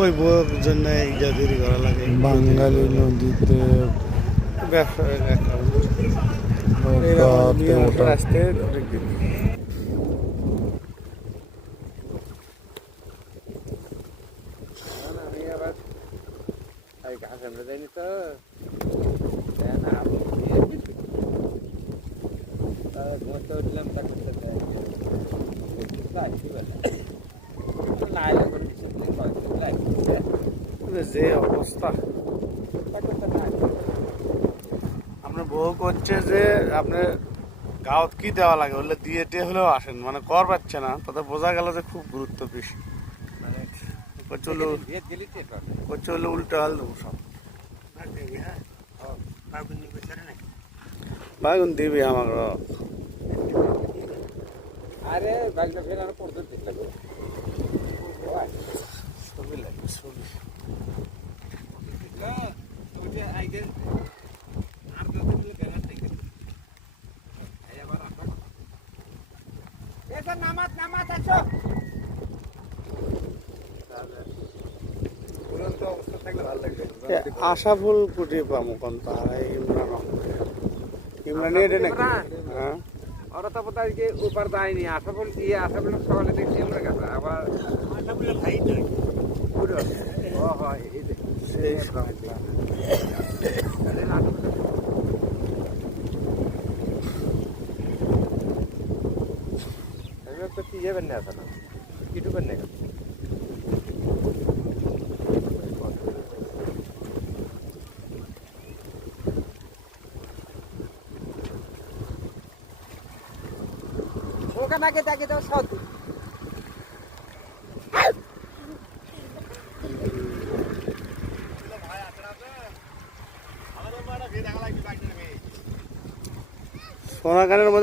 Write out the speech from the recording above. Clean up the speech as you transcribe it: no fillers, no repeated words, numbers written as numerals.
ওই বউর জন্য এইটা দেরি করা লাগে। বাঙালি নদীতে ব্যবসা নৌকাতে ওঠা আসতে অনেক দিন। আমি আবার ঘাস আমরা যাইনি তো ঘুমতে উঠলাম তা করতে যে অবস্থা আপনার বউ করছে যে আপনার গাঁত কি দেওয়া লাগে বললে দিয়ে টিয়ে হলেও আসেন মানে কর পাচ্ছে না তাতে বোঝা গেল যে খুব গুরুত্ব বেশি করছে হলে উল্টো হাল দেবো সব বাগুন দিবি আমার আরে বাগটা ফের আর পড়তে দিক লাগবে ছবি লাগবে ছবি আশা ফুল কুটি পাবো কোন তারা ইমরান ইমরান এটা নাকি হ্যাঁ ওরা তো বোধ হয় উপর দেয়নি আশা ফুল দিয়ে আশা ফুল সকালে দেখছি আমরা গেছে আবার আশা ফুলের ভাই পুরো ও হয় এই যে সেই তো কি যাবেন না আসলে কি ঢুকবেন না ওখানে আগে দেখে দাও সব সোনাগানের মধ্যে